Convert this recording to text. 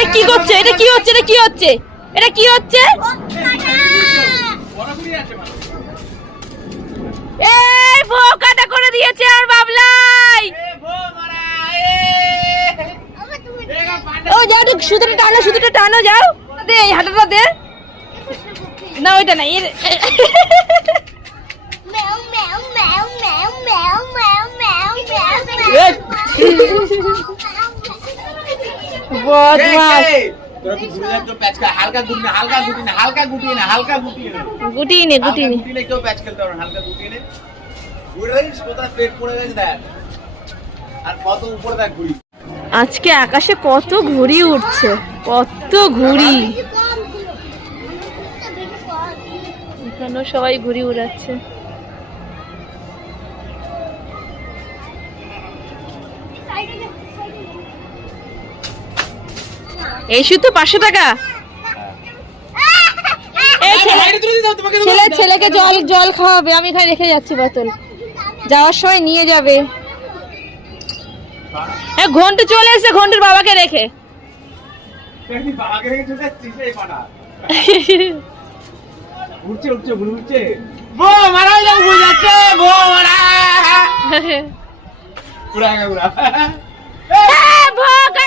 এ কি করছে? এটা কি হচ্ছে? এটা কি হচ্ছে? এটা কি হচ্ছে? এই ভো কাটা করে দিয়েছে আর বাবলাই। ও যাও, সুতোটা টানো, সুতোটা টানো, যাও। দে এই হাঁটাটা দে। না ওইটা না, বদমাস। গুটিয়ে নে, গুটিয়ে নে। আজকে আকাশে কত ঘুড়ি উঠছে, কত ঘুড়ি। এখানেও সবাই ঘুড়ি উড়াচ্ছে। এই শুধু 500 টাকা। ছেলেকে জল খাওয়াবে, আমি এখানে রেখে যাচ্ছি বোতল, যাওয়ার সময় নিয়ে যাবে। ঘন্টু চলে এসে, ঘন্টুর বাবাকে রেখে।